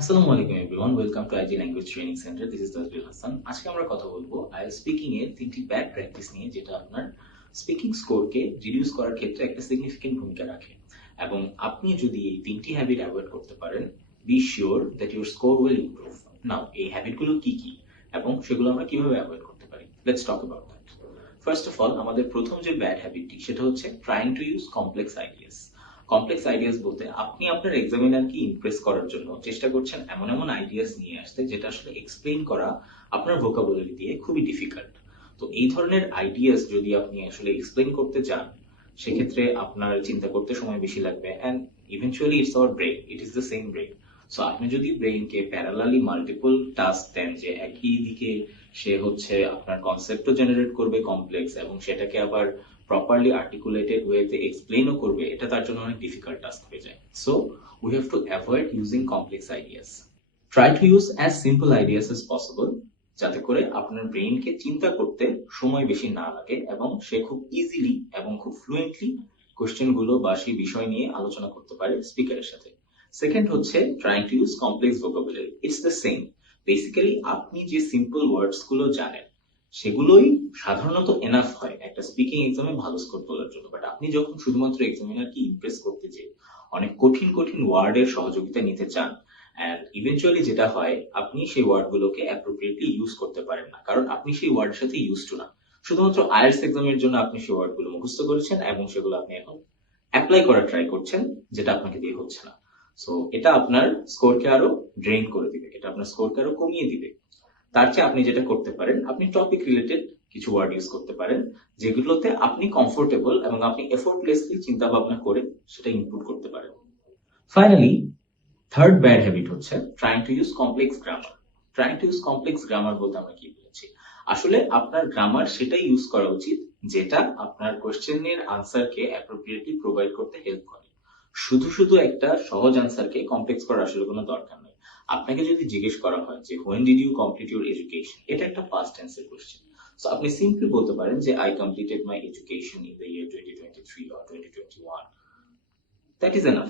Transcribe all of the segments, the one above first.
আসসালামু আলাইকুম everyone, welcome to IG language training centre. This is Tajbir Hasan. আজকে আমরা কথা বলবো আইএলটিএস স্পিকিং এর তিনটি ব্যাড প্র্যাকটিস নিয়ে, যেটা আপনার স্পিকিং স্কোরকে রিডিউস করার ক্ষেত্রে একটা সিগনিফিকেন্ট ভূমিকা রাখে। এবং আপনি যদি এই তিনটি হ্যাবিট অ্যাভয়েড করতে পারেন, be sure that your score will improve. Now এই হ্যাবিটগুলো কি কি এবং সেগুলো আমরা কিভাবে অ্যাভয়েড করতে পারি, let's talk about that. First of all, আমাদের প্রথম যে ব্যাড হ্যাবিটটি সেটা হচ্ছে trying to use complex ideas. Complex ideas বলতে আপনি আপনার এক্সামিনারকে ইমপ্রেস করার জন্য চেষ্টা করছেন এমন এমন আইডিয়াস নিয়ে আসতে যেটা আসলে এক্সপ্লেইন করা আপনার ভোকাবুলারি দিয়ে খুবই ডিফিকাল্ট। তো এই ধরনের আইডিয়াস যদি আপনি আসলে এক্সপ্লেইন করতে চান, সেক্ষেত্রে আপনার চিন্তা করতে সময় বেশি লাগবে, and eventually it's hour brain, it is the same brain. So আপনি যদি ব্রেইনকে প্যারালালি মাল্টিপল টাস্ক দেন, যে একই দিকে সে হচ্ছে আপনার কনসেপ্টও জেনারেট করবে কমপ্লেক্স, এবং সেটাকে আবার প্রপারলি আর্টিকুলেটেড ওয়েতে এক্সপ্লেইনও করবে, এটা তার জন্য অনেক ডিফিকাল্ট টাস্ক হয়ে যায়। So we have to avoid using complex ideas. Try to use as simple ideas as possible, যাতে করে আপনার ব্রেইনকে চিন্তা করতে সময় বেশি না লাগে এবং সে খুব ইজিলি এবং খুব ফ্লুয়েন্টলি কোশ্চেন গুলো বা সেই বিষয় নিয়ে আলোচনা করতে পারে স্পিকারের সাথে। সেকেন্ড হচ্ছে trying to use complex vocabulary. It's the same. Basically আপনি যে সিম্পল ওয়ার্ডস গুলো জানেন সেগুলোই সাধারণত এনাফ হয় একটা স্পিকিং এক্সামে ভালো স্কোর তোলার জন্য। বাট আপনি যখন শুধুমাত্র এক্সামিনারকে ইমপ্রেস করতে যে অনেক কঠিন কঠিন ওয়ার্ডের সহযোগিতা নিতে চান, অ্যান্ড ইভেন্চুয়ালি যেটা হয়, আপনি সেই ওয়ার্ডগুলোকে অ্যাপ্রোপ্রিয়েটলি ইউজ করতে পারেন না, কারণ আপনি সেই ওয়ার্ডের সাথে ইউজ টু না। শুধুমাত্র আইএলটিএস এক্সামের জন্য আপনি সেই ওয়ার্ডগুলো মুখস্থ করেছেন এবং সেগুলো আপনি এখন অ্যাপ্লাই করার ট্রাই করছেন, যেটা আপনাকে দিয়ে হচ্ছে না। সো এটা আপনার স্কোরকে আরো ড্রেইন করে দিবে, এটা আপনার স্কোরকে আরো কমিয়ে দিবে। তার চেয়ে আপনি যেটা করতে পারেন, আপনি টপিক রিলেটেড কিছু ওয়ার্ড ইউজ করতে পারেন, যেগুলোতে আপনি কমফোর্টেবল এবং আপনি এফোর্টলেসলি চিন্তা ভাবনা করে সেটা ইনপুট করতে পারেন। ফাইনালি, থার্ড ব্যাড হ্যাবিট হচ্ছে trying to use complex grammar. Trying to use complex grammar বলতে আমরা কি বলছি? আসলে আপনার গ্রামার সেটাই ইউজ করা উচিত যেটা আপনার কোশ্চেনের আনসারকে অ্যাপ্রোপ্রিয়েটলি প্রোভাইড করতে হেল্প করে। শুধু শুধু একটা সহজ আনসারকে কমপ্লেক্স করার আসলে কোনো দরকার নেই। আপনাকে যদি জিজ্ঞেস করা হয় যে when did you complete your education, এটা একটা পাস্ট টেন্সের কোশ্চেন। সো আপনি সিম্পলি বলতে পারেন যে I completed my education in the year 2023 or 2021। That is enough.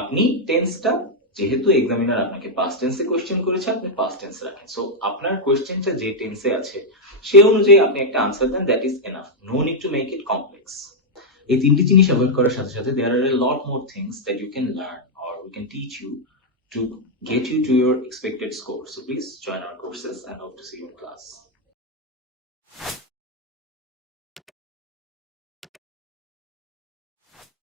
আপনি টেন্সটা, যেহেতু এক্সামিনার আপনাকে পাস্ট টেন্সে কোশ্চেন করেছে, আপনি পাস্ট টেন্স রাখেন। সো আপনার কোশ্চেনটা যে টেন্সে আছে সে অনুযায়ী আপনি একটা আনসার দেন, that is enough. No need to make it complex. এই তিনটি জিনিস অ্যাভয়েড করার সাথে সাথে there are a lot more things that you can learn or we can teach you to get you to your expected score. So please join our courses and hope to see you in class.